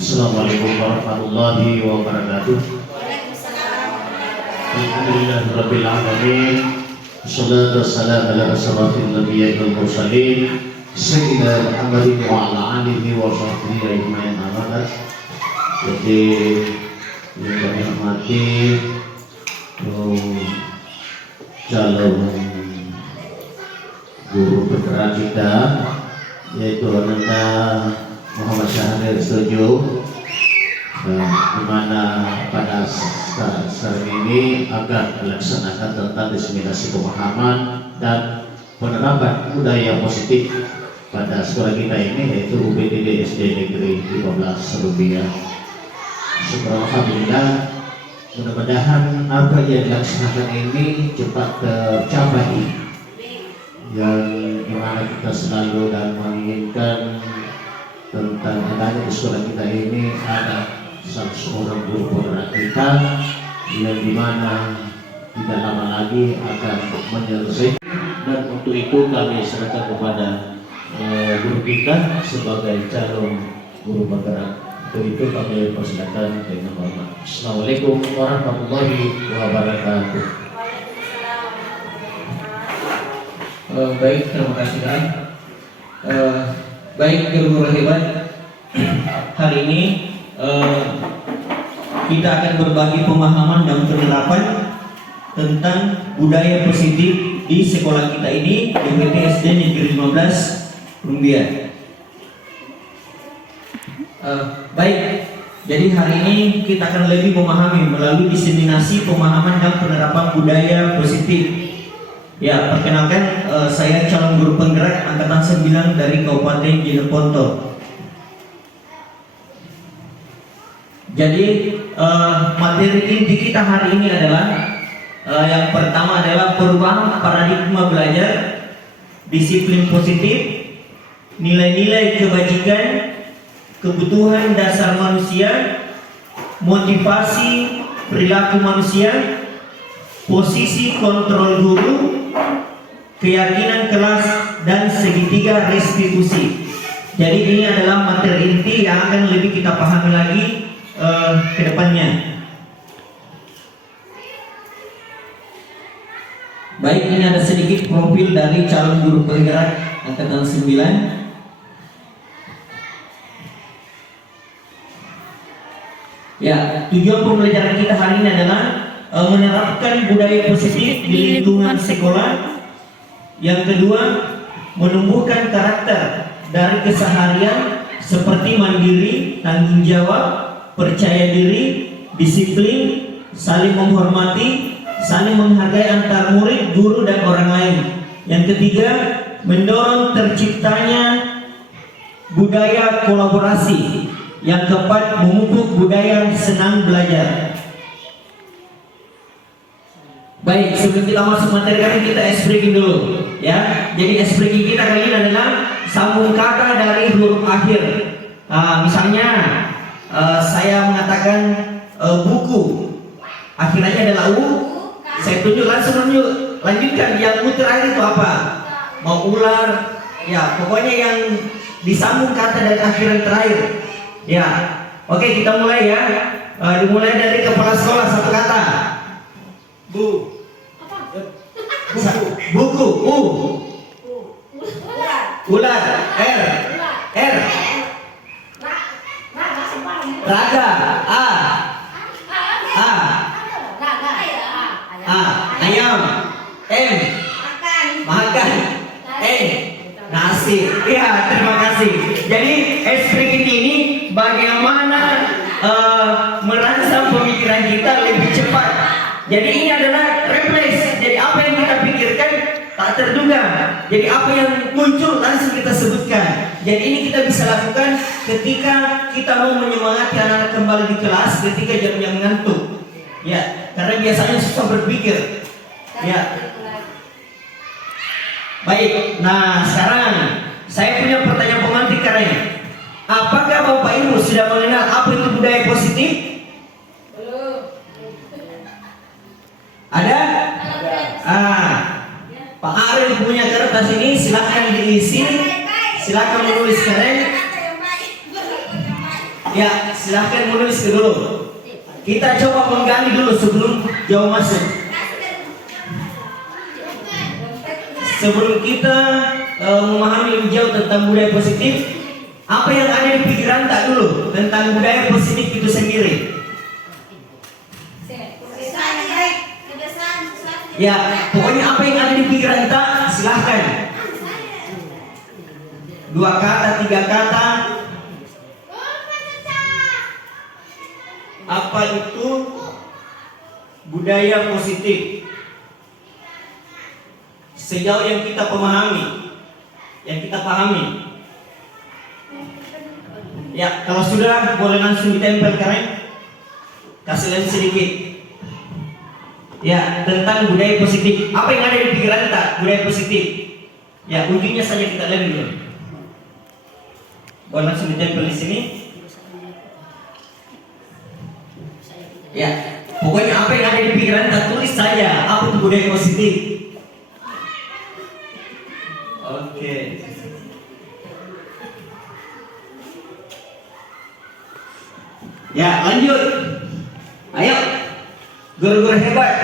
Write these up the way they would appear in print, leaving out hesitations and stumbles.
Assalamualaikum warahmatullahi wabarakatuh. Alhamdulillahirabbil alamin. Wassalatu wassalamu ala asyrafil anbiya'i wal mursalin sayyidina Muhammadin wa ala alihi wa sahbihi ajmain. Jadi yang kami hormati calon guru bergerak kita, yaitu Ananda Muhammad Syahrir Setuju, di mana pada sekarang ini akan melaksanakan tentang diseminasi pemahaman dan penerapan budaya positif pada sekolah kita ini, yaitu UPTD SD Negeri 15 Serumbia. Alhamdulillah, mudah-mudahan apa yang dilaksanakan ini cepat tercapai, yang dimana kita selalu dan menginginkan tentang adanya di sekolah kita ini ada seorang guru penggerak kita yang dimana tidak lama lagi akan menyelesaikan, dan untuk itu kami serahkan kepada guru kita sebagai calon guru penggerak. Untuk itu kami persilakan dengan hormat. Assalamualaikum warahmatullahi wabarakatuh. Baik, terima kasih kan. Baik, guru hebat. Hari ini kita akan berbagi pemahaman dan penerapan tentang budaya positif di sekolah kita ini, UPT SD Negeri 15 Rumbia. Baik, jadi hari ini kita akan lebih memahami melalui diseminasi pemahaman dan penerapan budaya positif. Ya, perkenalkan, saya calon guru penggerak angkatan 9 dari Kabupaten Jeneponto. Jadi materi inti kita hari ini adalah yang pertama adalah perubahan paradigma belajar, disiplin positif, nilai-nilai kebajikan, kebutuhan dasar manusia, motivasi perilaku manusia, posisi kontrol guru, keyakinan kelas, dan segitiga restitusi. Jadi ini adalah materi inti yang akan lebih kita pahami lagi ke depannya. Baik, ini ada sedikit profil dari calon guru penggerak angkatan 9. Ya, tujuan pembelajaran kita hari ini adalah menerapkan budaya positif di lingkungan sekolah. Yang kedua, menumbuhkan karakter dari keseharian seperti mandiri, tanggung jawab, percaya diri, disiplin, saling menghormati, saling menghargai antar murid, guru, dan orang lain. Yang ketiga, mendorong terciptanya budaya kolaborasi. Yang keempat, memupuk budaya senang belajar. Baik, sebelum kita masuk materi kali, kita breaking dulu, ya. Jadi breaking kita kali ini adalah sambung kata dari huruf akhir. Misalnya saya mengatakan buku, akhirnya adalah u. Saya tunjuk langsung, lanjutkan. Yang u terakhir itu apa? Mau ular, ya. Pokoknya yang disambung kata dari akhir yang terakhir. Ya, oke, kita mulai ya. Dimulai dari kepala sekolah, satu kata. Bu. Buku. U. Ular. R. Raga. A. Ayam. M. Makan. N. Nasi. Ya, terima kasih. Jadi speaking ini bagaimana merangsang pemikiran kita lebih cepat. Jadi ini adalah refleks. Jadi apa yang kita pikirkan tak terduga. Jadi apa yang muncul langsung kita sebutkan. Jadi ini kita bisa lakukan ketika kita mau menyemangati anak-anak kembali di kelas ketika jam-jam ngantuk. Ya, karena biasanya susah berpikir. Ya. Baik. Nah, sekarang saya punya pertanyaan pemantik karena apakah Bapak Ibu sudah mengenal apa itu budaya positif? Ada? Pak Ariel punya kertas ini, silakan diisi, silakan menulis keren. Ya, silahkan menulis dulu. Kita coba menggali dulu sebelum jauh masuk. Sebelum kita memahami lebih jauh tentang budaya positif, apa yang ada di pikiran tak dulu tentang budaya positif itu sendiri? Ya, pokoknya apa yang ada di pikiran tak, silahkan. 2 kata, 3 kata. Apa itu budaya positif? Sejauh yang kita pahami, Ya, kalau sudah boleh langsung ditempel keren. Kasih lens sedikit. Ya, tentang budaya positif. Apa yang ada di pikiran kita budaya positif? Ya, ujungnya saja kita lihat dulu. Boleh langsung ditempel di sini. Ya, pokoknya apa yang ada di pikiran kita tulis saja. Apa itu budaya positif? Oke. Ya, lanjut. Ayo, guru-guru hebat.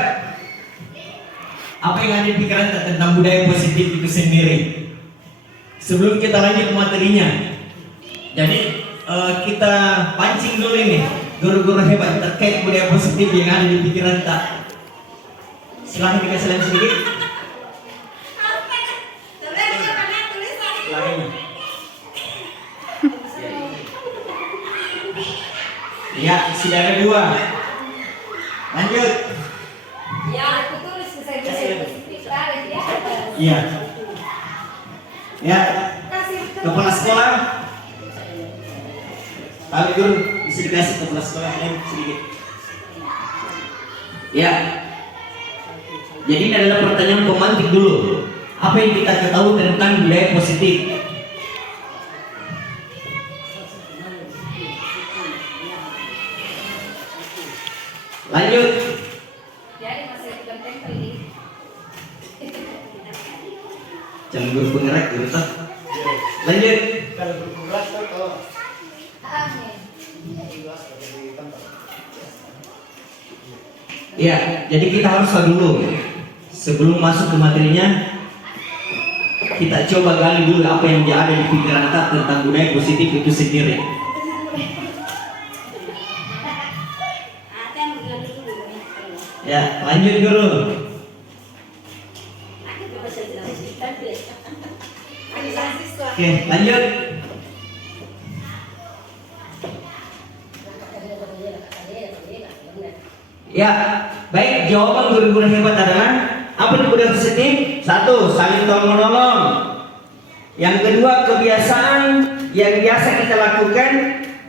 Apa yang ada di pikiran kita tentang budaya positif itu sendiri? Sebelum kita lanjut ke materinya, jadi kita pancing dulu ini, guru-guru hebat terkait budaya positif yang ada di pikiran kita. Silahkan dikasih lens sedikit. Ya, sudah ada 2. Lanjut. Ya, aku tulis saya positif tarik ya. Iya. Ya, kepala sekolah. Tahu guru, bisa dikasih kepala sekolah lain sedikit. Ya. Jadi ini adalah pertanyaan pemantik dulu. Apa yang kita ketahui tentang budaya positif? Lanjut. Jadi masih tempel ini. Jangan guru penggerak gitu toh. Lanjut. Ya, jadi kita harus tahu dulu sebelum masuk ke materinya. Kita coba gali dulu apa yang ada di pikiran kita tentang budaya positif itu sendiri. Ya, lanjut guru. Oke, lanjut. Ya, baik. Jawaban guru-guru hebat adalah apa itu budaya positif? 1. Saling tolong menolong. Yang kedua, kebiasaan yang biasa kita lakukan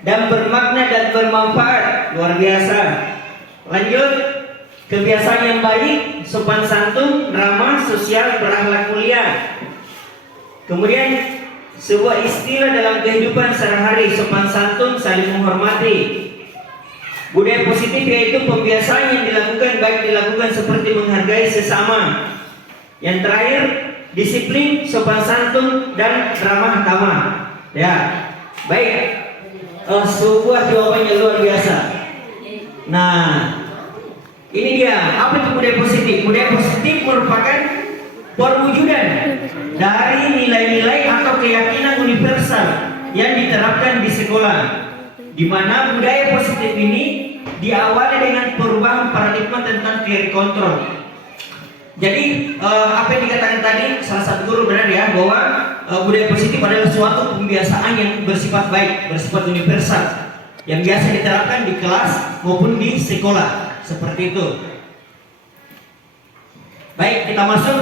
dan bermakna dan bermanfaat. Luar biasa. Lanjut. Kebiasaan yang baik, sopan santun, ramah, sosial, berakhlak mulia. Kemudian sebuah istilah dalam kehidupan sehari-hari, sopan santun, saling menghormati. Budaya positif yaitu pembiasaan yang dilakukan, baik dilakukan seperti menghargai sesama. Yang terakhir, disiplin, sopan santun, dan ramah tamah. Ya, baik. Sebuah jawaban yang luar biasa. Nah, ini dia, apa itu budaya positif? Budaya positif merupakan perwujudan dari nilai-nilai atau keyakinan universal yang diterapkan di sekolah, di mana budaya positif ini diawali dengan perubahan paradigma tentang teori kontrol. Jadi apa yang dikatakan tadi salah satu guru benar ya, bahwa budaya positif adalah suatu pembiasaan yang bersifat baik, bersifat universal, yang biasa diterapkan di kelas maupun di sekolah. Seperti itu. Baik, kita masuk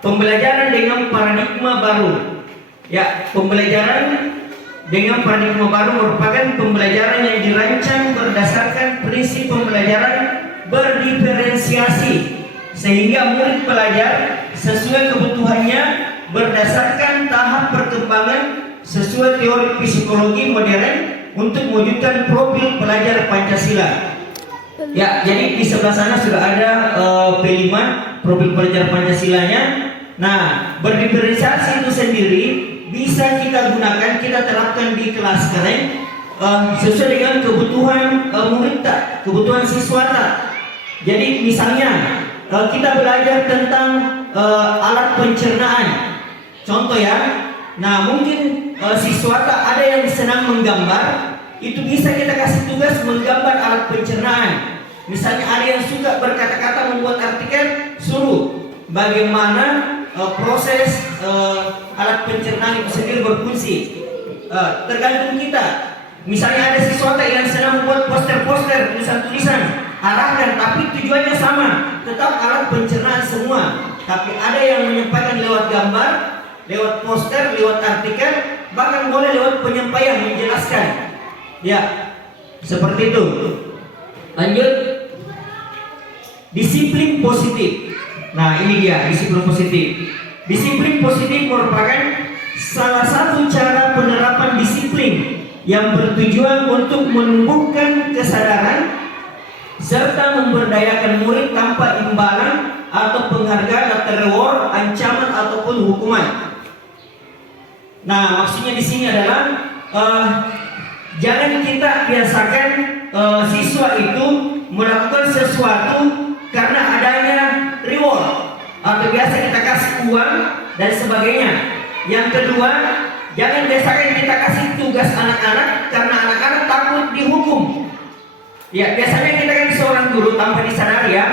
pembelajaran dengan paradigma baru. Ya, pembelajaran dengan paradigma baru merupakan pembelajaran yang dirancang berdasarkan prinsip pembelajaran berdiferensiasi, sehingga murid belajar sesuai kebutuhannya berdasarkan tahap perkembangan sesuai teori psikologi modern untuk mewujudkan profil pelajar Pancasila. Ya, jadi di sebelah sana sudah ada P5 profil pelajar Pancasilanya. Nah, berdiferensiasi itu sendiri bisa kita gunakan, kita terapkan di kelas keren sesuai dengan kebutuhan murid tak, kebutuhan siswa tak. Jadi misalnya kita belajar tentang alat pencernaan, contoh ya. Nah mungkin siswa tak ada yang senang menggambar, itu bisa kita kasih tugas menggambar alat pencernaan. Misalnya ada yang suka berkata-kata membuat artikel, suruh bagaimana proses alat pencernaan itu sendiri berfungsi. Tergantung kita. Misalnya ada siswa yang senang membuat poster-poster, tulisan-tulisan, arahkan, tapi tujuannya sama, tetap alat pencernaan semua. Tapi ada yang menyampaikan lewat gambar, lewat poster, lewat artikel, bahkan boleh lewat penyampaian menjelaskan. Ya, seperti itu. Lanjut, disiplin positif. Nah ini dia disiplin positif. Disiplin positif merupakan salah satu cara penerapan disiplin yang bertujuan untuk menumbuhkan kesadaran serta memberdayakan murid tanpa imbalan atau penghargaan atau reward, ancaman ataupun hukuman. Nah maksudnya di sini adalah jangan kita biasakan siswa itu melakukan sesuatu karena adanya reward atau biasa kita kasih uang dan sebagainya. Yang kedua, jangan biasakan kita kasih tugas anak-anak karena anak-anak takut dihukum. Ya, biasanya kita kan seorang guru tanpa disadari ya,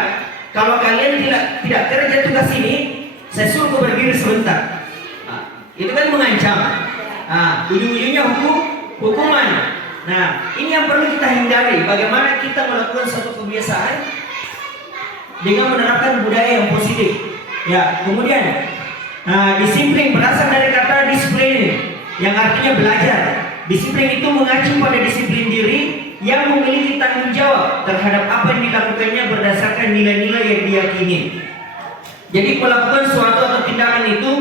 kalau kalian tidak kerja tugas ini, saya suruh kau berdiri sebentar. Nah, itu kan mengancam. Nah, ujung-ujungnya hukuman. Nah, ini yang perlu kita hindari. Bagaimana kita melakukan suatu kebiasaan dengan menerapkan budaya yang positif. Ya, kemudian disiplin berasal dari kata disiplin yang artinya belajar. Disiplin itu mengacu pada disiplin diri yang memiliki tanggung jawab terhadap apa yang dilakukannya berdasarkan nilai-nilai yang diyakini. Jadi melakukan suatu atau tindakan itu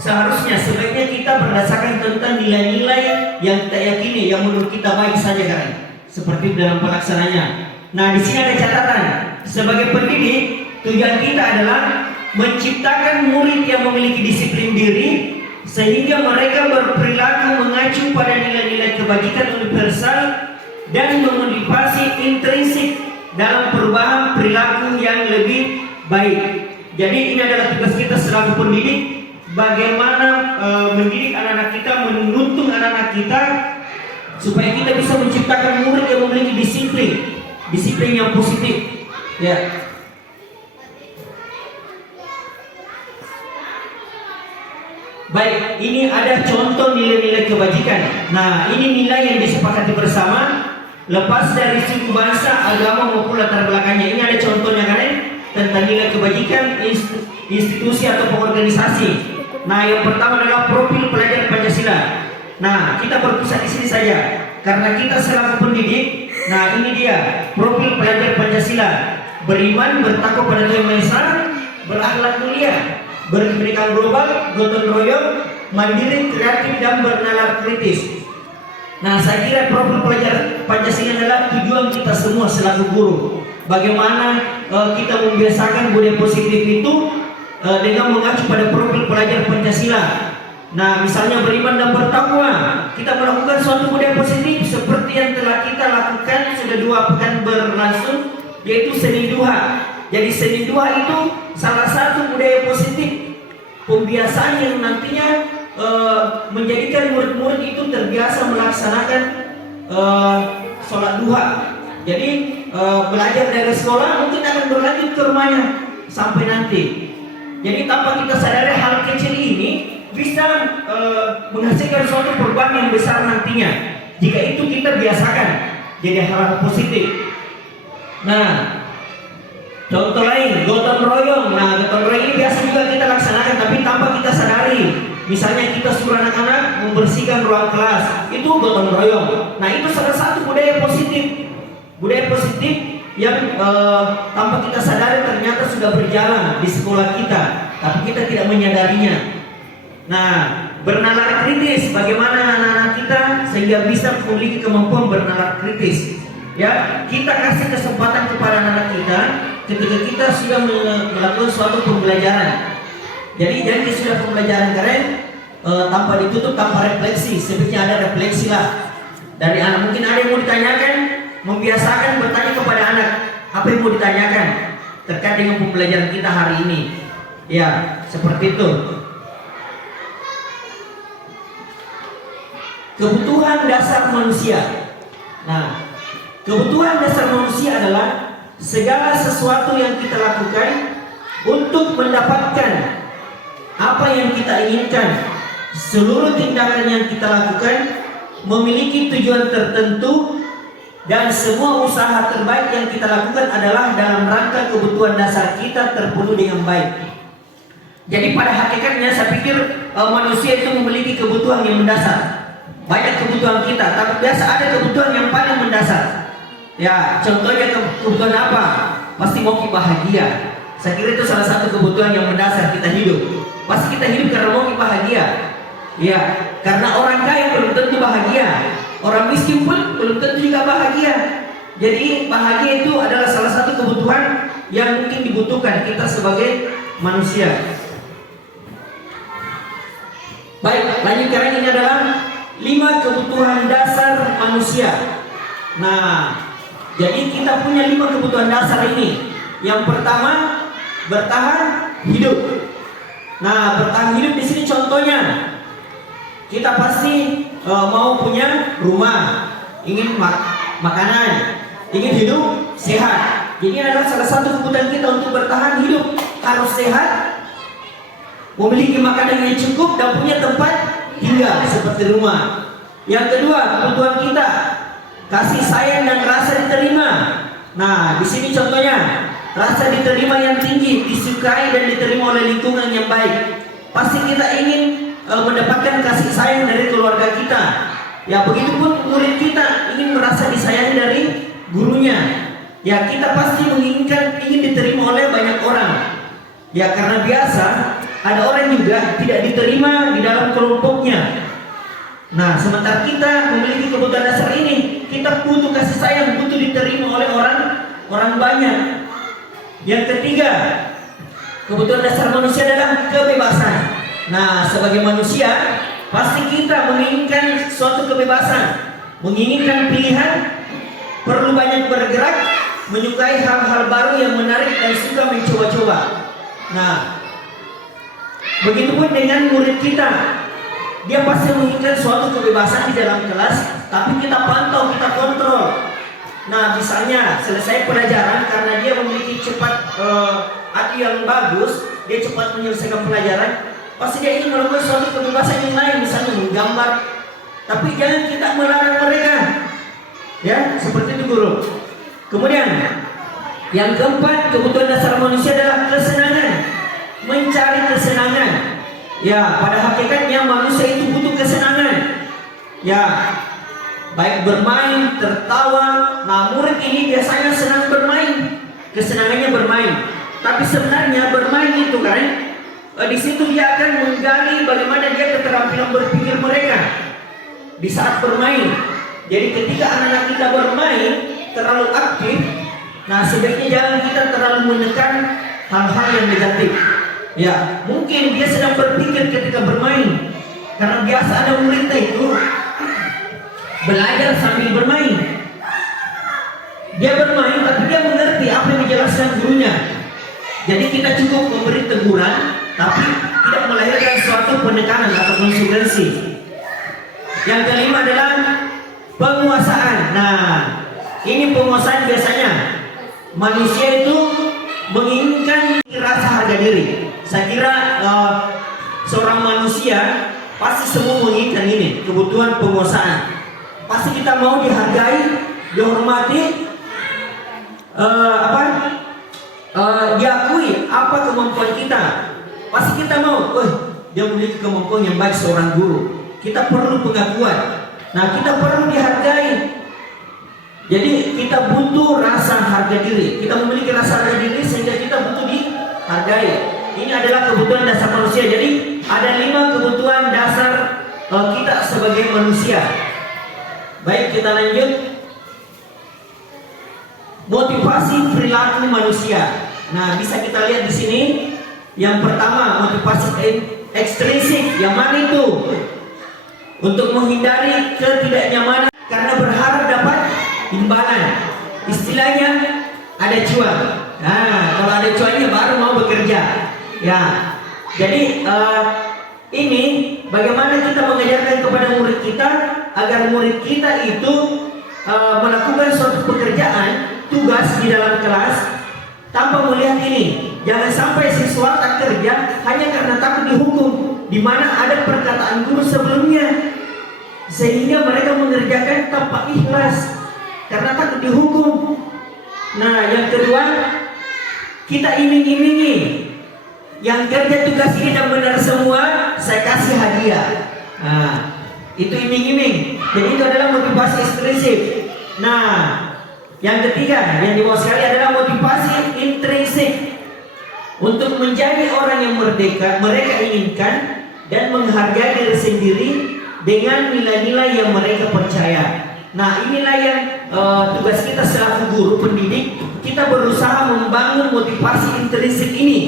seharusnya sebaiknya kita berdasarkan tentang nilai-nilai yang kita yakini, yang menurut kita baik saja kan. Seperti dalam pelaksananya. Nah di sini ada catatan. Sebagai pendidik, tujuan kita adalah menciptakan murid yang memiliki disiplin diri sehingga mereka berperilaku mengacu pada nilai-nilai kebajikan universal dan memotivasi intrinsik dalam perubahan perilaku yang lebih baik. Jadi ini adalah tugas kita selaku pendidik, bagaimana mendidik anak-anak kita, menuntun anak-anak kita supaya kita bisa menciptakan murid yang memiliki disiplin yang positif. Ya. Baik, ini ada contoh nilai-nilai kebajikan. Nah, ini nilai yang disepakati bersama, lepas dari suku bangsa, agama maupun latar belakangnya. Ini ada contohnya kan, tentang nilai kebajikan institusi atau organisasi. Nah, yang pertama adalah profil pelajar Pancasila. Nah, kita berpusat di sini saja karena kita selaku pendidik. Nah, ini dia profil pelajar Pancasila: beriman, bertakwa pada Tuhan Maha Esa, berakhlak mulia, berkebinekaan global, gotong royong, mandiri, kreatif, dan bernalar kritis. Nah, saya kira profil pelajar Pancasila adalah tujuan kita semua selaku guru. Bagaimana kita membiasakan budaya positif itu dengan mengacu pada profil pelajar Pancasila. Nah, misalnya beriman dan bertakwa, kita melakukan suatu budaya positif seperti yang telah kita lakukan sudah 2 pekan berlangsung, yaitu seni duha. Jadi seni duha itu salah satu budaya positif, pembiasaan yang nantinya menjadikan murid-murid itu terbiasa melaksanakan sholat duha. Jadi belajar dari sekolah mungkin akan berlanjut ke rumahnya sampai nanti. Jadi tanpa kita sadari hal kecil ini bisa menghasilkan suatu perubahan yang besar nantinya jika itu kita biasakan jadi hal positif. Nah, contoh lain, gotong royong. Nah, gotong royong ini biasa juga kita laksanakan, tapi tanpa kita sadari. Misalnya kita suruh anak-anak membersihkan ruang kelas, itu gotong royong. Nah, itu salah satu budaya positif. Budaya positif yang tanpa kita sadari ternyata sudah berjalan di sekolah kita, tapi kita tidak menyadarinya. Nah, bernalar kritis, bagaimana anak-anak kita sehingga bisa memiliki kemampuan bernalar kritis. Ya, kita kasih kesempatan kepada anak-anak kita ketika kita sudah melakukan suatu pembelajaran. Jadi jangan sudah pembelajaran keren tanpa ditutup, tanpa refleksi. Sebenarnya ada refleksi lah. dari anak. Mungkin ada yang mau ditanyakan, membiasakan bertanya kepada anak. Apa yang mau ditanyakan terkait dengan pembelajaran kita hari ini? Ya, seperti itu. Kebutuhan dasar manusia. Nah, kebutuhan dasar manusia adalah segala sesuatu yang kita lakukan untuk mendapatkan apa yang kita inginkan. Seluruh tindakan yang kita lakukan memiliki tujuan tertentu, dan semua usaha terbaik yang kita lakukan adalah dalam rangka kebutuhan dasar kita terpenuhi dengan baik. Jadi pada hakikatnya saya pikir manusia itu memiliki kebutuhan yang mendasar. Banyak kebutuhan kita, tapi biasa ada kebutuhan yang paling mendasar. Ya, contohnya kebutuhan apa? Pasti mau bahagia. Saya kira itu salah satu kebutuhan yang mendasar kita hidup. Pasti kita hidup karena mau bahagia. Ya, karena orang kaya belum tentu bahagia. Orang miskin pun belum tentu juga bahagia. Jadi bahagia itu adalah salah satu kebutuhan yang mungkin dibutuhkan kita sebagai manusia. Baik, lanjut karena ini adalah 5 kebutuhan dasar manusia. Nah, jadi kita punya 5 kebutuhan dasar ini. Yang pertama, bertahan hidup. Nah, bertahan hidup di sini contohnya, kita pasti mau punya rumah, ingin makanan, ingin hidup sehat. Jadi adalah salah satu kebutuhan kita untuk bertahan hidup, harus sehat, memiliki makanan yang cukup dan punya tempat tinggal seperti rumah. Yang kedua, kebutuhan kita kasih sayang dan rasa diterima. Nah, di sini contohnya rasa diterima yang tinggi, disukai dan diterima oleh lingkungan yang baik. Pasti kita ingin mendapatkan kasih sayang dari keluarga kita. Ya, begitupun murid kita ingin merasa disayangi dari gurunya. Ya, kita pasti menginginkan ingin diterima oleh banyak orang. Ya, karena biasa ada orang juga tidak diterima di dalam kelompoknya. Nah, sementara kita memiliki kebutuhan dasar ini, kita butuh kasih sayang, butuh diterima oleh orang banyak. Yang ketiga, kebutuhan dasar manusia adalah kebebasan. Nah, sebagai manusia pasti kita menginginkan suatu kebebasan, menginginkan pilihan, perlu banyak bergerak, menyukai hal-hal baru yang menarik dan suka mencoba-coba. Nah, begitupun dengan murid kita, dia pasti menginginkan suatu kebebasan di dalam kelas, tapi kita pantau, kita kontrol. Nah, misalnya selesai pelajaran karena dia memiliki cepat IQ yang bagus, dia cepat menyelesaikan pelajaran, pasti dia ingin melakukan suatu kebebasan yang lain, misalnya menggambar. Tapi jangan kita melarang mereka. Ya, seperti itu guru. Kemudian yang keempat, kebutuhan dasar manusia adalah kesenangan, mencari kesenangan. Ya, pada hakikatnya manusia itu butuh kesenangan. Ya, baik bermain, tertawa. Nah, murid ini biasanya senang bermain, kesenangannya bermain. Tapi sebenarnya bermain itu kan, di situ dia akan menggali bagaimana dia keterampilan berpikir mereka di saat bermain. Jadi ketika anak-anak kita bermain terlalu aktif, nah sebaiknya jangan kita terlalu menekan hal-hal yang negatif. Ya, mungkin dia sedang berpikir ketika bermain, karena biasa ada murid itu belajar sambil bermain. Dia bermain tapi dia mengerti apa yang dijelaskan gurunya. Jadi kita cukup memberi teguran, tapi tidak melahirkan suatu penekanan atau konsekuensi. Yang kelima adalah penguasaan. Nah, ini penguasaan biasanya manusia itu menginginkan rasa harga diri. Saya kira seorang manusia pasti semua menginginkan ini, kebutuhan penguasaan. Pasti kita mau dihargai, dihormati, diakui apa kemampuan kita. Pasti kita mau, dia memiliki kemampuan yang baik seorang guru. Kita perlu pengakuan. Nah, kita perlu dihargai. Jadi kita butuh rasa harga diri. Kita memiliki rasa harga diri sehingga kita butuh dihargai. Ini adalah kebutuhan dasar manusia. Jadi ada 5 kebutuhan dasar kita sebagai manusia. Baik, kita lanjut. Motivasi perilaku manusia. Nah, bisa kita lihat di sini. Yang pertama, motivasi ekstrinsik. Yang mana itu? Untuk menghindari ketidaknyamanan karena berharap dapat imbalan. Istilahnya ada cuan. Nah, kalau ada cuannya baru mau bekerja. Ya, jadi ini bagaimana kita mengajarkan kepada murid kita agar murid kita itu melakukan suatu pekerjaan, tugas di dalam kelas tanpa melihat ini. Jangan sampai siswa tak kerja hanya karena takut dihukum, di mana ada perkataan guru sebelumnya, sehingga mereka mengerjakan tanpa ikhlas karena takut dihukum. Nah, yang kedua, kita iming-imingi yang kerja tugas ini dan benar semua, saya kasih hadiah. Nah, itu iming-iming. Jadi itu adalah motivasi ekstrinsi. Nah, yang ketiga yang di bawah sekali adalah motivasi intrinsik. Untuk menjadi orang yang merdeka, mereka inginkan dan menghargai diri sendiri dengan nilai-nilai yang mereka percaya. Nah, inilah yang tugas kita selaku guru pendidik. Kita berusaha membangun motivasi intrinsik ini.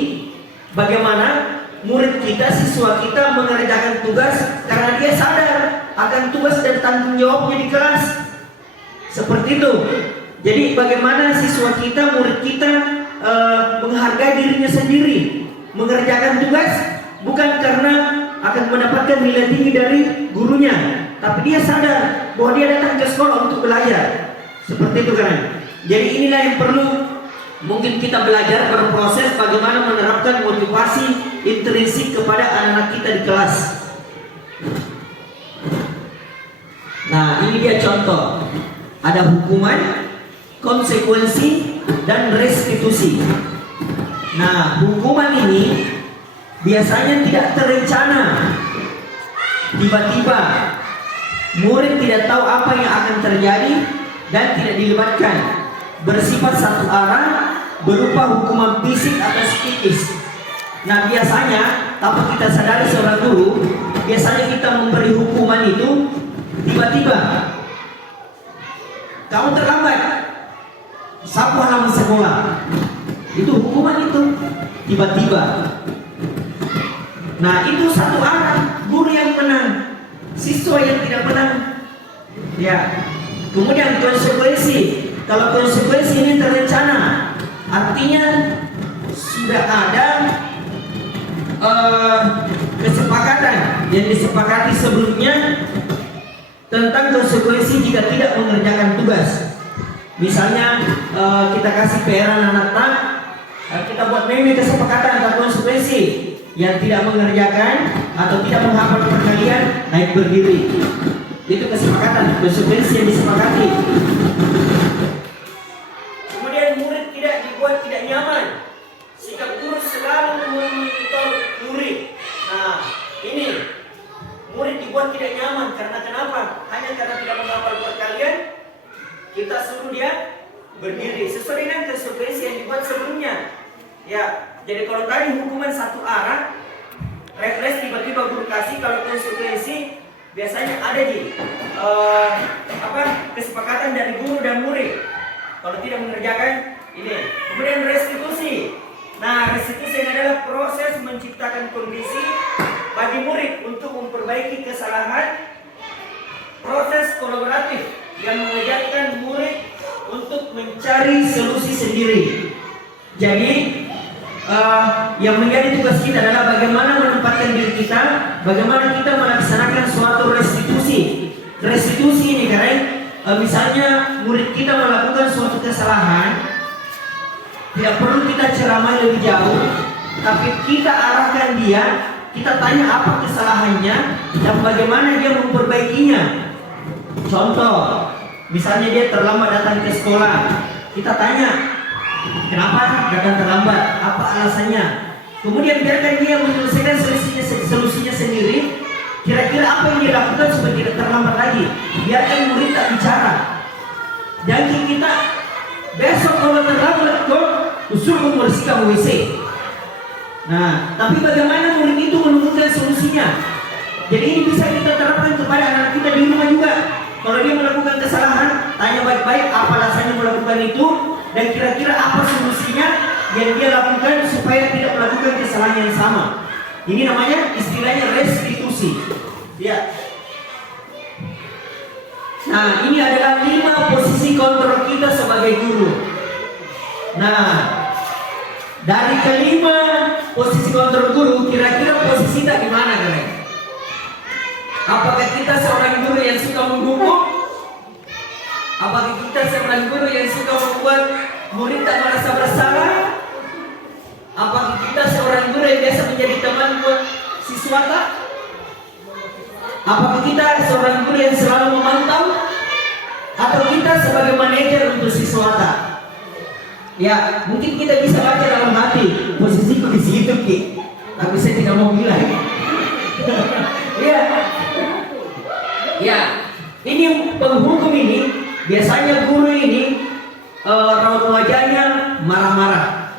Bagaimana murid kita, siswa kita mengerjakan tugas karena dia sadar akan tugas dan tanggung jawabnya di kelas. Seperti itu. Jadi bagaimana siswa kita, murid kita menghargai dirinya sendiri, mengerjakan tugas bukan karena akan mendapatkan nilai tinggi dari gurunya, tapi dia sadar bahwa dia datang ke sekolah untuk belajar. Seperti itu kan. Jadi inilah yang perlu mungkin kita belajar, berproses bagaimana menerapkan motivasi intrinsik kepada anak-anak kita di kelas. Nah, ini dia contoh. Ada hukuman, konsekuensi, dan restitusi. Nah, hukuman ini biasanya tidak terencana. Tiba-tiba murid tidak tahu apa yang akan terjadi dan tidak dilibatkan. Bersifat satu arah, berupa hukuman fisik atau psikis. Nah, biasanya tanpa kita sadari seorang guru, biasanya kita memberi hukuman itu tiba-tiba. Kamu terlambat, sapu halaman sekolah. Itu hukuman itu tiba-tiba. Nah, itu satu arah, guru yang menang, siswa yang tidak menang. Ya. Kemudian konsekuensi. Kalau konsekuensi ini terencana, artinya sudah ada kesepakatan yang disepakati sebelumnya tentang konsekuensi jika tidak mengerjakan tugas. Misalnya kita kasih PR anak-anak, kita buat meme kesepakatan atau konsekuensi yang tidak mengerjakan atau tidak menghafal perkalian naik berdiri. Itu kesepakatan, konsekuensi yang disepakati. Kemudian murid tidak nyaman. Sikap guru selalu memonitor murid. Nah, ini murid dibuat tidak nyaman karena kenapa? Hanya karena tidak menghafal perkalian, kita suruh dia berdiri sesuai dengan konsekuensi yang dibuat sebelumnya. Ya, jadi kalau tadi hukuman satu arah, refresh tiba-tiba guru kasih. Kalau konsekuensi biasanya ada di kesepakatan dari guru dan murid. Kalau tidak mengerjakan ini. Kemudian restitusi. Nah, restitusi adalah proses menciptakan kondisi bagi murid untuk memperbaiki kesalahan. Proses kolaboratif yang mengajarkan murid untuk mencari solusi sendiri. Jadi yang menjadi tugas kita adalah bagaimana menempatkan diri kita, bagaimana kita melaksanakan suatu restitusi. Restitusi ini misalnya murid kita melakukan suatu kesalahan, tidak perlu kita ceramah lebih jauh, tapi kita arahkan dia, kita tanya apa kesalahannya dan bagaimana dia memperbaikinya. Contoh, misalnya dia terlambat datang ke sekolah, kita tanya, kenapa datang terlambat? Apa alasannya? Kemudian biarkan dia menyelesaikan solusinya sendiri. Kira-kira apa yang dia lakukan supaya tidak terlambat lagi? Biarkan murid tak bicara. Jangan kita besok kalau terlambat kok suruh membersihkan WC. Nah, tapi bagaimana murid itu menemukan solusinya? Jadi ini bisa kita terapkan kepada anak kita di rumah juga. Kalau dia melakukan kesalahan, tanya baik-baik apa alasannya melakukan itu dan kira-kira apa solusinya yang dia lakukan supaya tidak melakukan kesalahan yang sama. Ini namanya istilahnya restitusi. Ya. Nah, Nah, ini adalah 5 posisi kontrol kita sebagai guru. Nah, dari kelima posisi kontrol guru, kira-kira posisi kita gimana kalian? Apakah kita seorang guru yang suka menghukum? Apakah kita seorang guru yang suka membuat murid tak merasa bersalah? Apakah kita seorang guru yang biasa menjadi teman buat siswa tak? Apakah kita seorang guru yang selalu memantau? Atau kita sebagai manajer untuk siswa tak? Ya, mungkin kita bisa baca dalam hati posisiku di situ, Ki. Tapi saya tidak mau bilang. Ya, ya. Ini penghukum ini biasanya guru ini raut wajahnya marah-marah.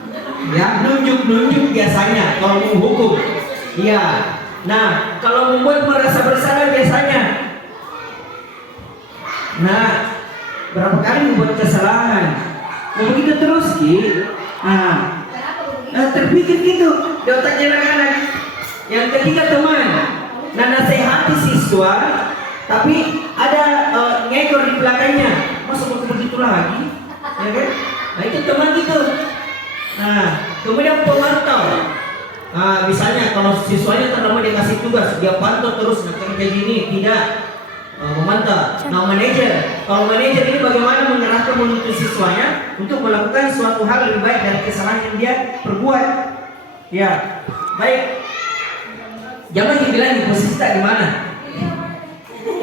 Ya, nunjuk-nunjuk biasanya kalau menghukum. Ya. Nah, kalau membuat merasa bersalah biasanya. Nah, berapa kali membuat kesalahan? Begitu terus, Ki. Nah, terpikir gitu di otaknya anak-anak. Yang ketiga teman. Nah, nasihati siswa, tapi ada ngekor di belakangnya. Masa mau begitu lagi? Ya kan? Nah, itu teman gitu. Nah, kemudian pemantau. Nah, misalnya kalau siswanya terlalu dikasih tugas, dia pantau terus kayak gini, tidak memantau. Nah, manajer, kalau manajer ini bagaimana mengerahkan menuntut siswanya untuk melakukan suatu hal lebih baik dari kesalahan yang dia perbuat. Ya, baik. Jangan dibilang posisi tak di mana.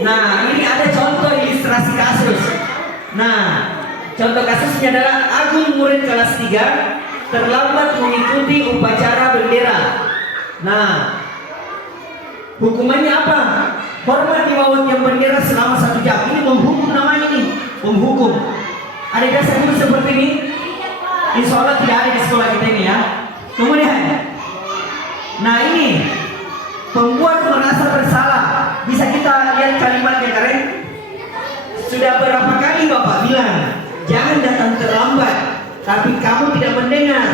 Nah, ini ada contoh ilustrasi kasus. Nah, contoh kasusnya adalah Agung murid kelas 3 terlambat mengikuti upacara bendera. Nah, hukumannya apa? Hormat di bawah tiang bendera selama 1 jam. Ini menghukum namanya nih, menghukum. Ada dasar guru seperti ini? Insya Allah tidak ada di sekolah kita ini ya. Kemudian, nah ini pembuat merasa bersalah. Bisa kita lihat kalimatnya keren. Sudah berapa kali Bapak bilang jangan datang terlambat, tapi kamu tidak mendengar.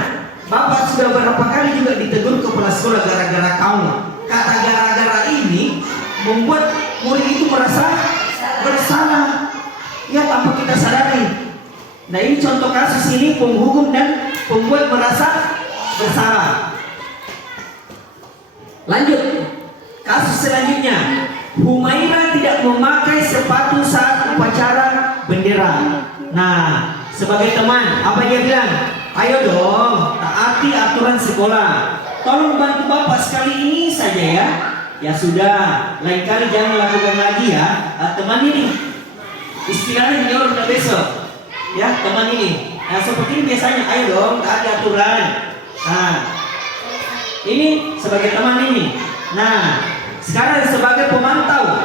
Bapak sudah berapa kali juga ditegur kepala sekolah gara-gara kamu. Kata gara-gara ini membuat murid itu merasa bersalah, ya tanpa kita sadari. Nah, ini contoh kasus ini penghukum dan pembuat merasa bersalah. Lanjut, kasus selanjutnya, Humaira tidak memakai sepatu saat upacara bendera. Nah, sebagai teman, apa dia bilang? Ayo dong, taati aturan sekolah. Tolong bantu Bapak sekali ini saja ya. Ya sudah, lain kali jangan lakukan lagi ya. Teman ini istilahnya jauh udah besok. Ya, teman ini. Nah, seperti ini biasanya, ayo dong taati aturan. Nah, ini sebagai teman ini. Nah, sekarang sebagai pemantau,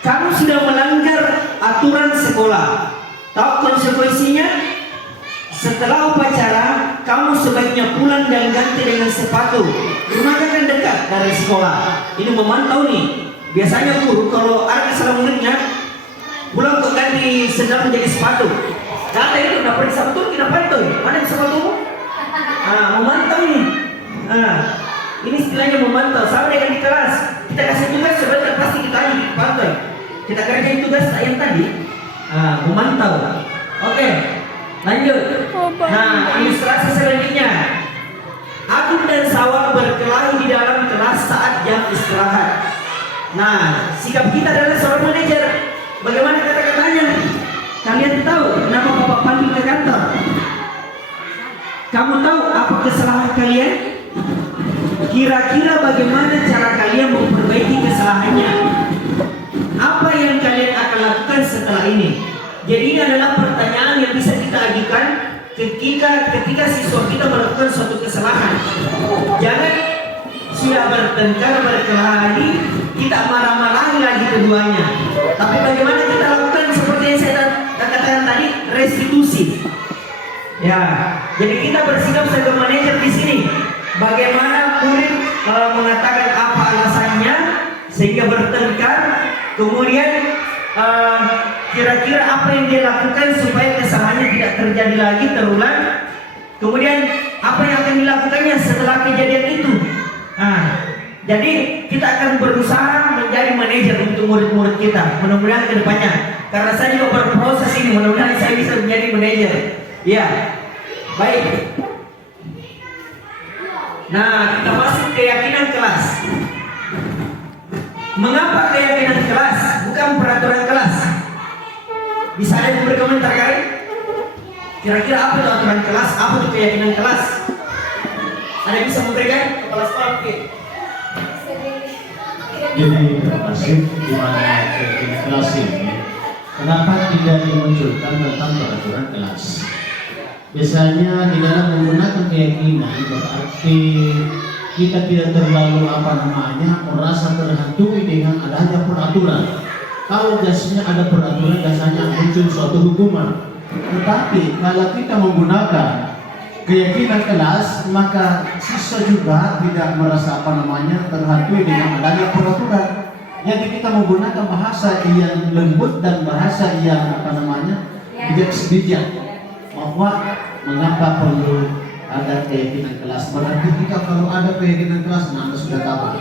kamu sudah melanggar aturan sekolah. Tahu konsekuensinya? Setelah upacara, kamu sebaiknya pulang dan ganti dengan sepatu. Rumahnya kan dekat dari sekolah. Ini memantau nih. Biasanya guru kalau ada salah muridnya, pulang ke ganti sendal menjadi sepatu. Kata itu udah pergi sepatu, kita pantau. Mana sepatumu? Memantau ini. Ini istilahnya memantau. Sama dengan di kelas. Kita kasih tugas sebenarnya pasti kita aja dipantau. Kita kerjain tugas yang tadi. Memantau. Oke. Lanjut. Nah, ilustrasi selanjutnya. Agung dan Sawah berkelahi di dalam kelas saat jam istirahat. Nah, sikap kita adalah seorang manajer. Bagaimana kata-katanya? Kalian tahu kenapa Bapak panggil ke kantor? Kamu tahu apa kesalahan kalian? Kira-kira bagaimana cara kalian memperbaiki kesalahannya? Apa yang kalian akan lakukan setelah ini? Jadi ini adalah pertanyaan yang bisa kita ajukan ketika siswa kita melakukan suatu kesalahan. Jangan sudah bertengkar berkelahi kita marah-marahi lagi keduanya. Tapi bagaimana kita lakukan seperti yang saya katakan tadi, restitusi. Ya, jadi kita bersikap sebagai manajer di sini. Bagaimana murid mengatakan apa alasannya sehingga bertengkar, kemudian kira-kira apa yang dia lakukan supaya kesalahannya tidak terjadi lagi, terulang. Kemudian apa yang akan dilakukannya setelah kejadian itu. Jadi kita akan berusaha menjadi manajer untuk murid-murid kita. Mudah-mudahan ke depannya karena saya juga berproses ini, mudah-mudahan saya bisa menjadi manajer. Ya, baik. Nah, kita masuk keyakinan kelas. Mengapa keyakinan kelas, bukan peraturan kelas? Bisa ada yang berkomentar kan? Kira-kira apa itu aturan kelas? Apa itu keyakinan kelas? Ada yang bisa memberikan? Kepala sekolah mungkin. Jadi termasuk di mana keyakinan kelas ini, kenapa tidak dimunculkan tentang peraturan kelas? Biasanya di dalam menggunakan keyakinan berarti kita tidak terlalu merasa terhantui dengan adanya peraturan. Kalau biasanya ada peraturan, biasanya muncul suatu hukuman. Tetapi kalau kita menggunakan keyakinan kelas, maka siswa juga tidak merasa terhantui dengan adanya peraturan. Jadi kita menggunakan bahasa yang lembut dan bahasa yang bijak. Bahwa mengapa perlu ada keyakinan kelas? Berarti kita kalau ada keyakinan kelas, Anda sudah tahu.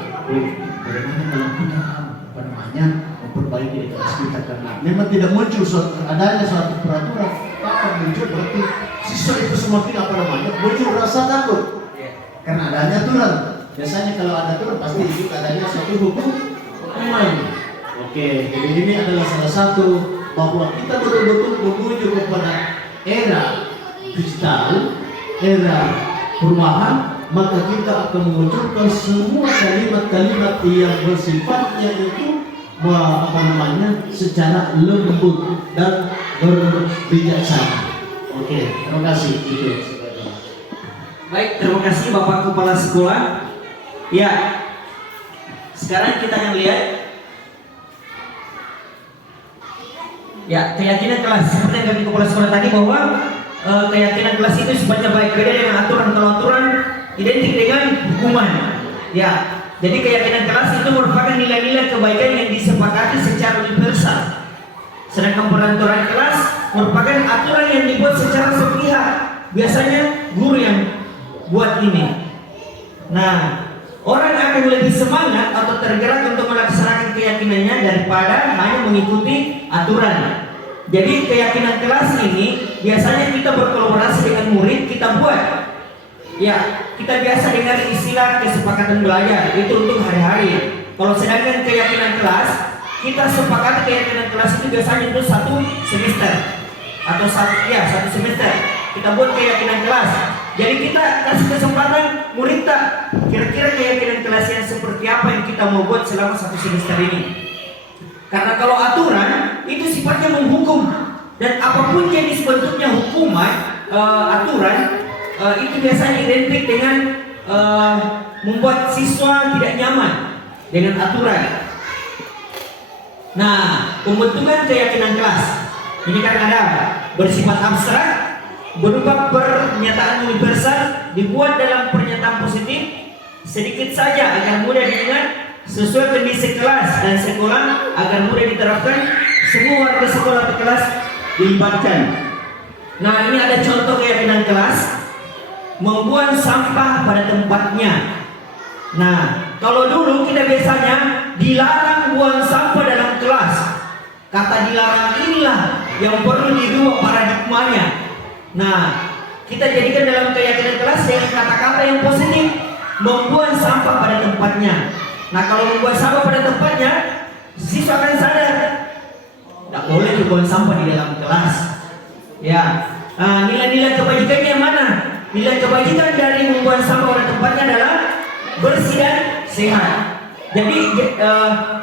Bagaimana kalau kita memperbaiki di kelas kita, karena memang tidak muncul adanya suatu peraturan. Apa muncul berarti siswa itu semakin muncul rasa takut karena adanya aturan. Biasanya kalau ada aturan pasti juga adanya suatu hukuman. Oke, jadi ini adalah salah satu bahwa kita betul-betul menuju kepada era digital, era perubahan, maka kita akan memunculkan semua kalimat-kalimat yang bersifatnya itu secara lembut dan berbijaksana. Oke, terima kasih. Baik, terima kasih Bapak Kepala Sekolah. Ya, sekarang kita akan lihat ya keyakinan kelas. Seperti yang kami Kepala Sekolah tadi bahwa keyakinan kelas itu sifatnya baik, beda dengan aturan. Kalau aturan identik dengan hukuman. Ya, jadi keyakinan kelas itu merupakan nilai-nilai kebaikan yang disepakati secara universal. Sedangkan peraturan kelas merupakan aturan yang dibuat secara sepihak. Biasanya guru yang buat ini. Nah, orang akan lebih semangat atau tergerak untuk melaksanakan keyakinannya daripada hanya mengikuti aturan. Jadi keyakinan kelas ini biasanya kita berkolaborasi dengan murid, kita buat. Ya, kita biasa dengar istilah kesepakatan belajar, itu untuk hari-hari. Kalau sedangkan keyakinan kelas, kita sepakat keyakinan kelas itu biasanya itu 1 semester atau 1 semester. Kita buat keyakinan kelas. Jadi kita kasih kesempatan murid tak kira-kira keyakinan kelas yang seperti apa yang kita mau buat selama 1 semester ini. Karena kalau aturan itu sifatnya menghukum, dan apapun jenis bentuknya hukuman, aturan itu biasanya identik dengan membuat siswa tidak nyaman dengan aturan. Nah, pembentukan keyakinan kelas ini kan ada bersifat abstrak, berupa pernyataan universal, dibuat dalam pernyataan positif sedikit saja agar mudah diingat, sesuai kondisi kelas dan sekolah agar mudah diterapkan, semua warga sekolah atau kelas dilibatkan. Nah, ini ada contoh keyakinan kelas. Membuang sampah pada tempatnya. Nah, kalau dulu kita biasanya dilarang buang sampah dalam kelas. Kata dilarang inilah yang perlu dirubah paradigmanya. Nah, kita jadikan dalam keyakinan kelas dengan kata-kata yang positif, membuang sampah pada tempatnya. Nah, kalau membuang sampah pada tempatnya, siswa akan sadar tidak boleh dibuang sampah di dalam kelas. Ya, nilai-nilai kebajikannya mana? Nilai kebajikan dari membuang sampah pada tempatnya adalah bersih dan sehat. Jadi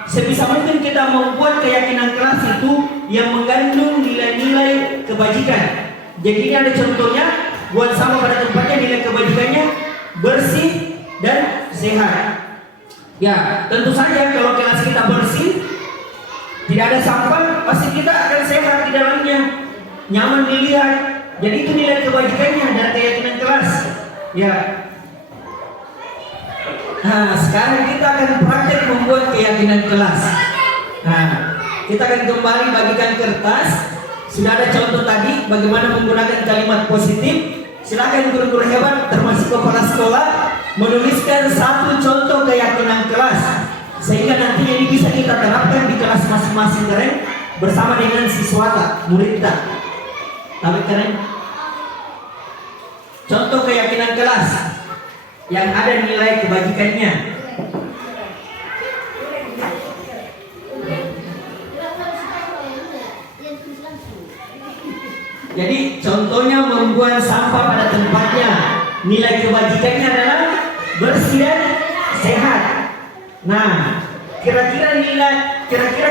sebisa mungkin kita membuat keyakinan kelas itu yang mengandung nilai-nilai kebajikan. Jadi ini ada contohnya, buang sampah pada tempatnya, nilai kebajikannya bersih dan sehat. Ya, tentu saja kalau kelas kita bersih, tidak ada sampah, pasti kita akan sehat di dalamnya, nyaman dilihat. Jadi itu nilai kebajikannya dan keyakinan kelas. Ya. Nah, sekarang kita akan praktek membuat keyakinan kelas. Nah, kita akan kembali bagikan kertas. Sudah ada contoh tadi bagaimana menggunakan kalimat positif. Silakan guru-guru hebat termasuk kepala sekolah menuliskan 1 contoh keyakinan kelas, sehingga nanti ini bisa kita terapkan di kelas masing-masing, keren. bersama dengan siswata, muridta. Tapi keren. Contoh keyakinan kelas yang ada nilai kebajikannya. Jadi contohnya membuang sampah pada tempatnya. Nilai kebajikannya adalah bersih dan sehat. Nah, kira-kira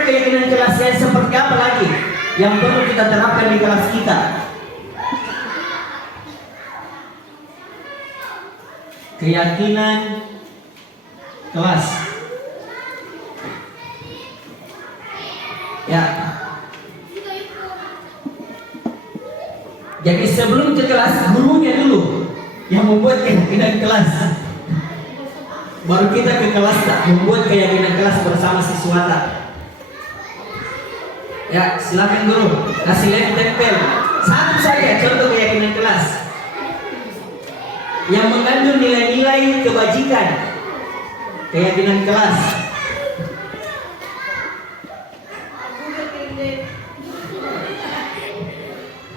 keyakinan kelas yang seperti apa lagi yang perlu kita terapkan di kelas kita? Keyakinan kelas. Ya. Jadi sebelum ke kelas, gurunya dulu yang membuat keyakinan kelas. Baru kita ke kelas membuat keyakinan kelas bersama siswata. Ya, silakan guru, kasih lem tempel. Satu saja contoh keyakinan kelas yang mengandung nilai-nilai kebajikan. Keyakinan kelas.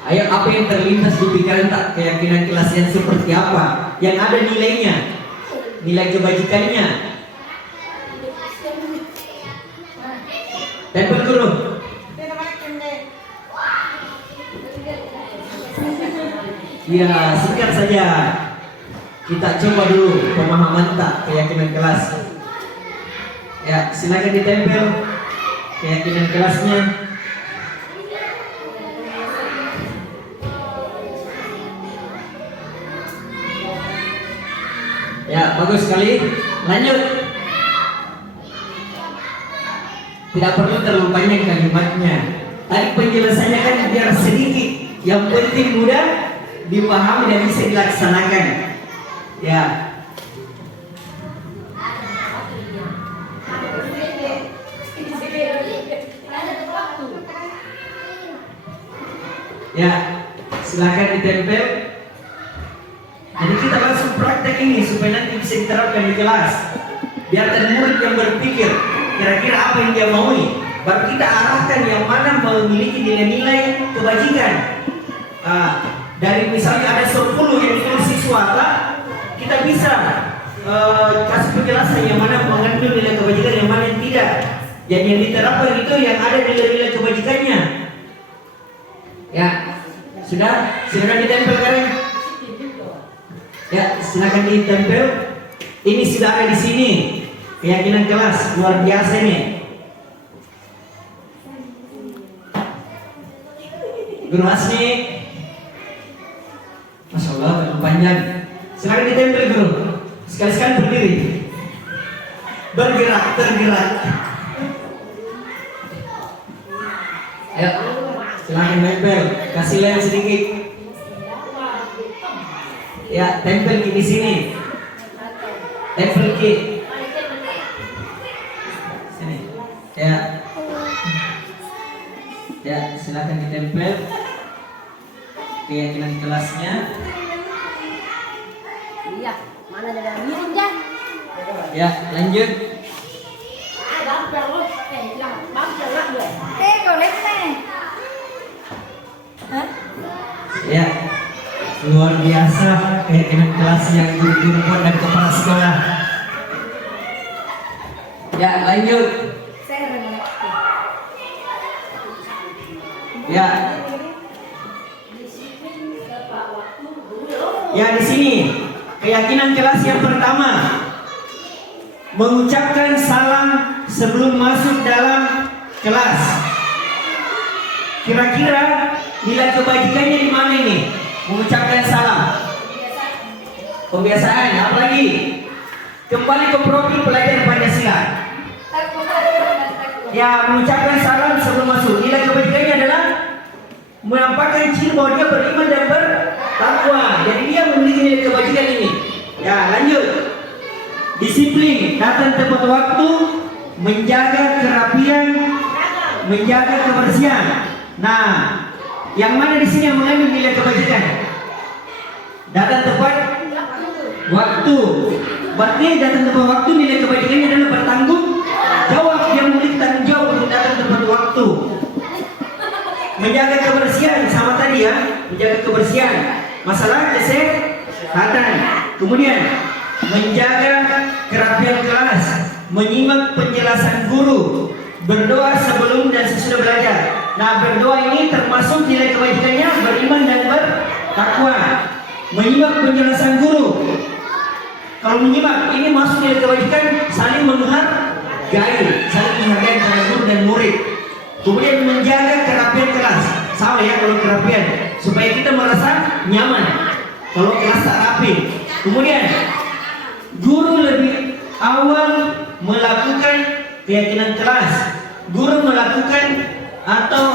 Ayo, apa yang terlintas di pikiran tak? Keyakinan kelas yang seperti apa? Yang ada nilainya, nilai kebajikannya. Tempel guru. Ya, singkat saja. Kita coba dulu pemahaman tak keyakinan kelas. Ya, silakan ditempel keyakinan kelasnya. Ya, bagus sekali. Lanjut. Tidak perlu terlalu panjang kalimatnya. Tadi penjelasannya kan biar sedikit. Yang penting mudah dipahami dan bisa dilaksanakan. Ya. Ya, silakan ditempel. Jadi kita langsung praktek ini supaya nanti bisa diterapkan di kelas. Biar ada murid yang berpikir kira-kira apa yang dia maui. Baru kita arahkan yang mana memiliki nilai-nilai kebajikan. Dari misalnya ada 10 yang ditulis siswa, kita bisa kasih penjelasan yang mana mengandung nilai kebajikan, yang mana yang tidak. Jadi yang diterapkan itu yang ada nilai-nilai kebajikannya. Ya, sudah ditempel kan? Ya, silakan ditempel. Ini sudah ada di sini. Keyakinan kelas luar biasa ini. Guru Asni, Masya Allah, terlalu panjang. Silakan ditempel guru. Sekali-sekali berdiri. Bergerak, tergerak. Ayo, silakan tempel. Kasih lem sedikit. Ya, tempel di sini. Tempel di sini. Ya. Ya, silakan ditempel keyakinan kelasnya. Iya, mana ada miring ya? Ya, lanjut. Ya, luar biasa keyakinan kelas yang guru-guru buat dan kepala sekolah. Ya, lanjut. Ya. Ya, di sini keyakinan kelas yang pertama, mengucapkan salam sebelum masuk dalam kelas. Kira-kira nilai kebajikannya di mana ini? Mengucapkan salam. Kebiasaan, apalagi kembali ke profil pelajar Pancasila. Ya, mengucapkan salam sebelum masuk. Nilai kebajikannya adalah menampakkan ciri bahwa dia beriman dan bertakwa. Jadi dia memiliki nilai kebajikan ini. Ya, lanjut. Disiplin, datang tepat waktu, menjaga kerapian, menjaga kebersihan. Nah, yang mana di sini yang mengandung nilai kebajikan? Datang tepat waktu. Berarti datang tepat waktu nilai kebajikannya adalah bertanggung jawab. Dia memiliki tanggung jawab untuk datang tepat waktu. menjaga kebersihan sama tadi ya, menjaga kebersihan, masalah kesehatan. Kemudian menjaga kerapian kelas, menyimak penjelasan guru, berdoa sebelum dan sesudah belajar. Nah, berdoa ini termasuk nilai kebajikannya beriman dan bertakwa. Menyimak penjelasan guru. Kalau menyimak ini masuk nilai kebajikan saling menghargai, saling menghargai antara guru dan murid. Kemudian menjaga kerapian kelas, sama ya kalau kerapian, supaya kita merasa nyaman kalau kelas tak rapi. Kemudian guru lebih awal melakukan keyakinan kelas. Guru melakukan atau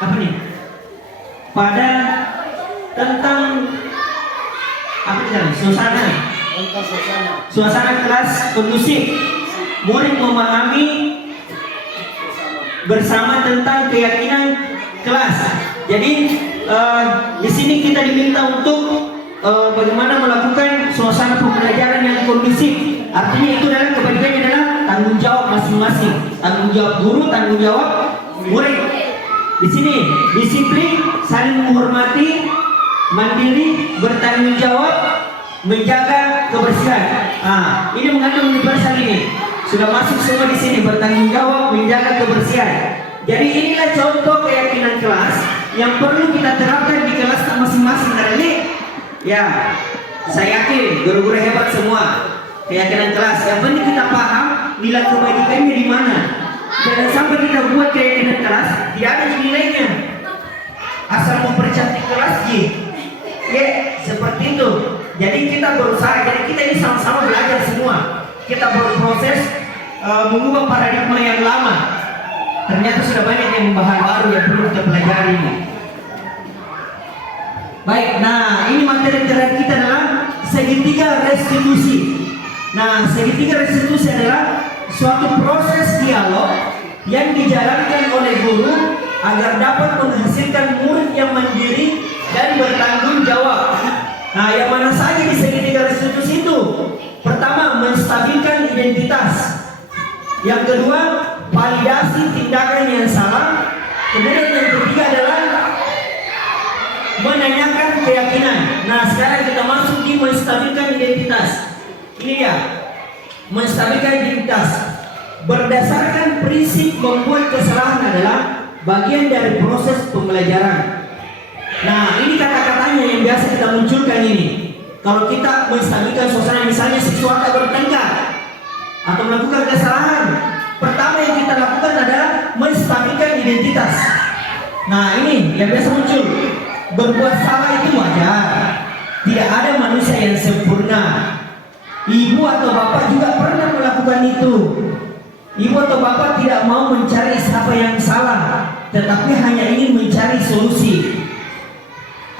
apa nih? Pada tentang apa nih? Suasana kelas kondusif. Murid memahami bersama tentang keyakinan kelas. Jadi di sini kita diminta untuk bagaimana melakukan suasana pembelajaran yang kondusif. Artinya itu adalah kebajikannya adalah tanggung jawab masing-masing. Tanggung jawab guru, tanggung jawab murid. Di sini disiplin, saling menghormati, mandiri, bertanggung jawab, menjaga kebersihan. Ini mengandung universal ini. Sudah masuk semua di sini, bertanggung jawab, menjaga kebersihan. Jadi inilah contoh keyakinan kelas yang perlu kita terapkan di kelas masing-masing. Karena ini ya, saya yakin guru-guru hebat semua. Keyakinan kelas yang penting kita paham nilai kebajikannya di mana. Jangan sampai kita buat keyakinan kelas tidak ada nilainya, asal mempercantik kelas ya, seperti itu. Jadi kita berusaha, jadi kita ini sama-sama belajar semua. Kita berproses mengubah paradigma yang lama. Ternyata sudah banyak yang membahas baru yang perlu kita pelajari ini. Baik, nah ini materi terakhir kita adalah segitiga restitusi. Nah, segitiga restitusi adalah suatu proses dialog yang dijalankan oleh guru agar dapat menghasilkan murid yang mandiri dan bertanggung jawab. Nah, yang mana saja di segitiga restitusi itu? Pertama, menstabilkan identitas. Yang kedua, validasi tindakan yang salah. Kemudian yang ketiga adalah menanyakan keyakinan. Nah, sekarang kita masuk di menstabilkan identitas. Ini dia, menstabilkan identitas. Berdasarkan prinsip membuat kesalahan adalah bagian dari proses pembelajaran. Nah, ini kata-katanya yang biasa kita munculkan ini. Kalau kita menstabilkan suasana, misalnya siswa bertengkar atau melakukan kesalahan, pertama yang kita lakukan adalah menstabilkan identitas. Nah, ini yang biasa muncul. Berbuat salah itu wajar. Tidak ada manusia yang sempurna. Ibu atau bapak juga pernah melakukan itu. Ibu atau bapak tidak mau mencari siapa yang salah, tetapi hanya ingin mencari solusi.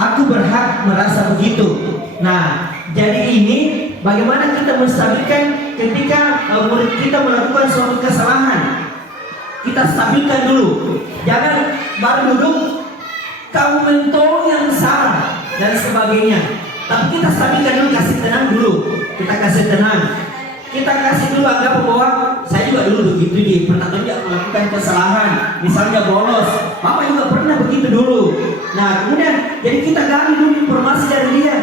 Aku berhak merasa begitu. Nah, jadi ini bagaimana kita menstabilkan ketika murid kita melakukan suatu kesalahan. Kita stabilkan dulu. Jangan baru duduk kamu mentolong yang salah dan sebagainya. Tapi kita stabilkan dulu, kasih tenang dulu. Kita kasih tenang. Kita kasih dulu anggap bahwa saya juga dulu begitu pernah tidak melakukan kesalahan, misalnya bolos. Bapak juga pernah begitu dulu. Nah, kemudian jadi kita gali dulu informasi dari dia.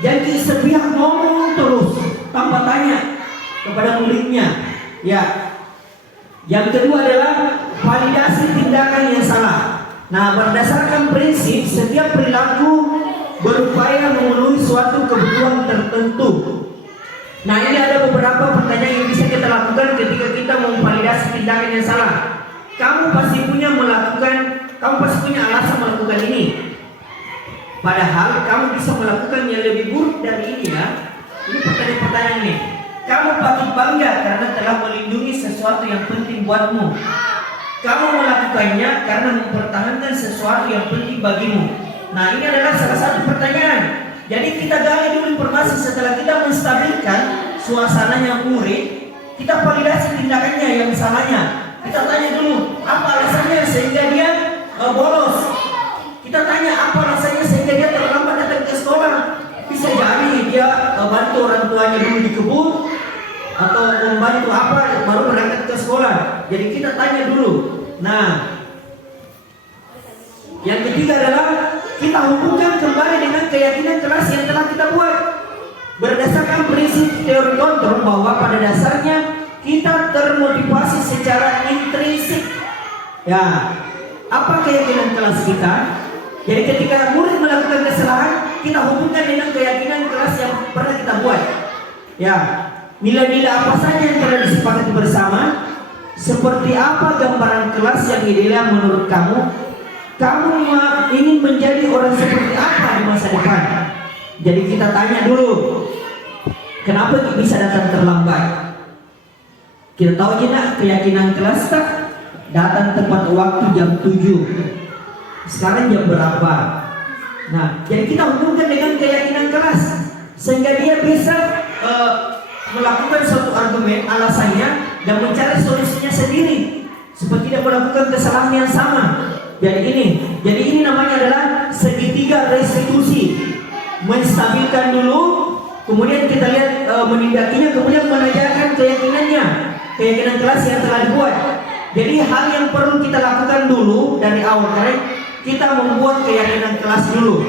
Jadi sepihak ngomong terus tanpa tanya kepada muridnya. Ya. Yang kedua adalah validasi tindakan yang salah. Nah, berdasarkan prinsip setiap perilaku berupaya memenuhi suatu kebutuhan tertentu. Nah, ini ada beberapa pertanyaan yang bisa kita lakukan ketika kita memvalidasi tindakan yang salah. Kamu pasti punya alasan melakukan ini. Padahal kamu bisa melakukan yang lebih buruk dari ini ya. Ini pertanyaan-pertanyaan ini. Kamu patut bangga karena telah melindungi sesuatu yang penting buatmu. Kamu melakukannya karena mempertahankan sesuatu yang penting bagimu. Nah, ini adalah salah satu pertanyaan. Jadi kita gali dulu informasi setelah kita menstabilkan suasananya murid, kita validasi tindakannya yang salahnya. Kita tanya dulu apa alasannya sehingga dia bolos. Kita tanya apa alasannya sehingga dia terlambat datang ke sekolah. Bisa jadi dia bantu orang tuanya dulu di kebun atau membantu apa baru berangkat ke sekolah. Jadi kita tanya dulu. Nah, Yang ketiga adalah kita hubungkan kembali dengan keyakinan kelas yang telah kita buat. Berdasarkan prinsip teori kontrol bahwa pada dasarnya kita termotivasi secara intrinsik. Ya, apa keyakinan kelas kita? Jadi ketika murid melakukan kesalahan, kita hubungkan dengan keyakinan kelas yang pernah kita buat. Ya, nilai-nilai apa saja yang telah disepakati bersama? Seperti apa gambaran kelas yang ideal menurut kamu? Kamu ingin menjadi orang seperti apa di masa depan? Jadi kita tanya dulu, kenapa bisa datang terlambat? Kita tahu tidak keyakinan kelas tak? Datang tepat waktu jam 7. Sekarang jam berapa? Nah, jadi kita hubungkan dengan keyakinan kelas sehingga dia bisa melakukan suatu argumen alasannya dan mencari solusinya sendiri supaya tidak melakukan kesalahan yang sama. Jadi ini namanya adalah segitiga restitusi. Menstabilkan dulu, kemudian kita lihat menindakinya, kemudian mengajarkan keyakinan kelas yang telah dibuat. Jadi hal yang perlu kita lakukan dulu dari awal, kita membuat keyakinan kelas dulu,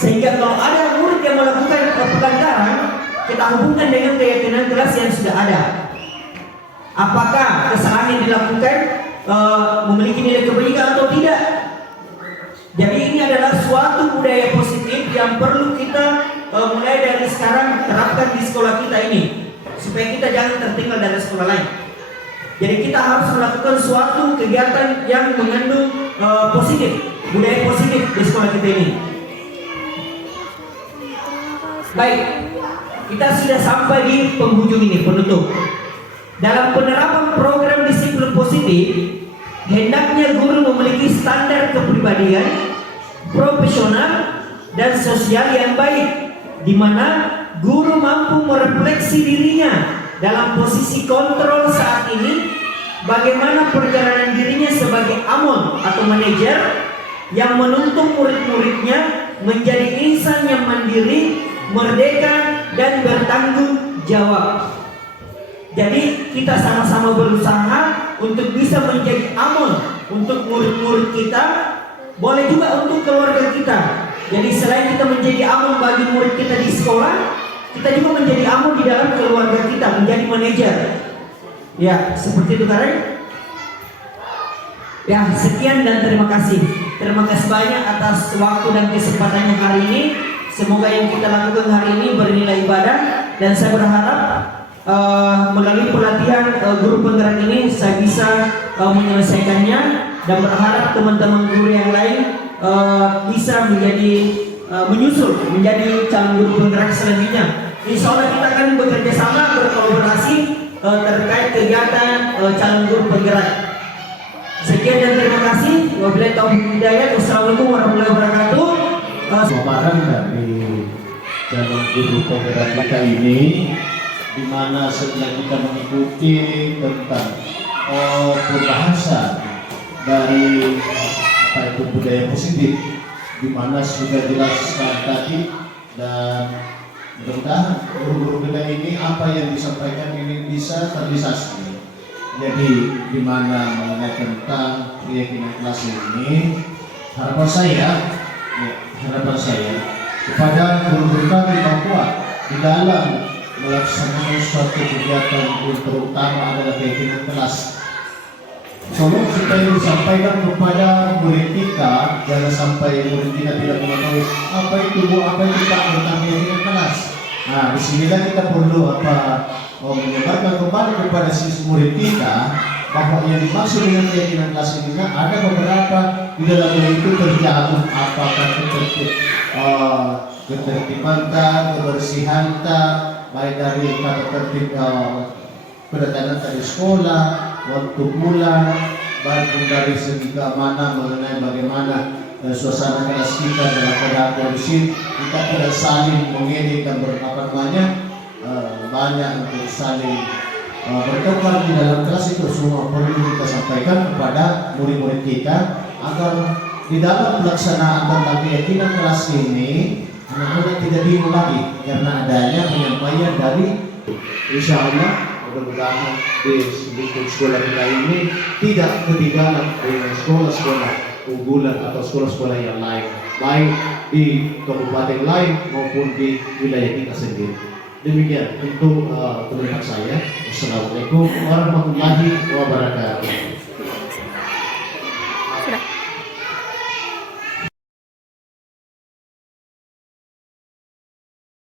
sehingga kalau ada murid yang melakukan pelanggaran, kita hubungkan dengan keyakinan kelas yang sudah ada. Apakah kesalahan yang dilakukan memiliki nilai kebaikan atau tidak? Jadi ini adalah suatu budaya positif yang perlu kita mulai dari sekarang terapkan di sekolah kita ini, supaya kita jangan tertinggal dari sekolah lain. Jadi kita harus melakukan suatu kegiatan yang mengandung positif, budaya positif di sekolah kita ini. Baik, kita sudah sampai di penghujung ini, penutup. Dalam penerapan program disiplin positif, hendaknya guru memiliki standar kepribadian, profesional, dan sosial yang baik, di mana guru mampu merefleksi dirinya dalam posisi kontrol saat ini, bagaimana perjalanan dirinya sebagai amon atau manajer yang menuntun murid-muridnya menjadi insan yang mandiri, merdeka, dan bertanggung jawab. Jadi kita sama-sama berusaha untuk bisa menjadi amon untuk murid-murid kita, boleh juga untuk keluarga kita. Jadi selain kita menjadi amon bagi murid kita di sekolah, kita juga menjadi amon di dalam keluarga kita, menjadi manajer. Ya, seperti itu Karen. Ya, sekian dan terima kasih. Terima kasih banyak atas waktu dan kesempatannya hari ini. Semoga yang kita lakukan hari ini bernilai ibadah, dan saya berharap melalui pelatihan guru penggerak ini saya bisa menyelesaikannya, dan berharap teman-teman guru yang lain bisa menjadi menyusul menjadi calon guru penggerak selanjutnya. Insya Allah kita akan bekerja sama, berkolaborasi terkait kegiatan calon guru penggerak. Sekian dan terima kasih. Wabillahi taufiq hidayah. Wassalamualaikum warahmatullahi wabarakatuh. Pemaparan dari calon guru penggerak kita ini, di mana setelah kita mengikuti tentang pembahasan dari apa itu budaya positif, di mana sudah jelaskan tadi, dan mudah-mudahan guru-guru kita ini apa yang disampaikan ini bisa terrealisasi. Jadi di mana mengenai tentang keyakinan kelas ini, harapan saya kepada guru-guru kami bahwa di dalam melaksanakan suatu kegiatan terutama adalah keyakinan kelas, tolong supaya disampaikan kepada murid kita, jangan sampai murid kita tidak mengetahui apa itu Pak tentang keyakinan kelas. Nah, disinilah kita perlu menyebarkan kembali kepada siswa murid kita bahwa yang dimaksud dengan keyakinan kelas ini ada beberapa di dalamnya itu terjatuh apakah ketertiban, kebersihan, baik dari tata tertib kedatangan dari sekolah, waktu pulang, baik dari segi keamanan mengenai bagaimana suasana kelas kita dalam keadaan kondusif, kita tidak saling mengedit dan banyak untuk saling bertukar di dalam kelas. Itu semua perlu kita sampaikan kepada murid-murid kita agar di dalam pelaksanaan tentang keyakinan kelas ini anak-anak tidak bingung lagi karena adanya penyampaian dari, insya Allah mudah-mudahan di lingkup sekolah kita ini tidak ketinggalan dengan sekolah-sekolah unggulan atau sekolah-sekolah yang lain, baik di kabupaten lain maupun di wilayah kita sendiri. Demikian untuk kalimat saya. Wassalamualaikum warahmatullahi wabarakatuh.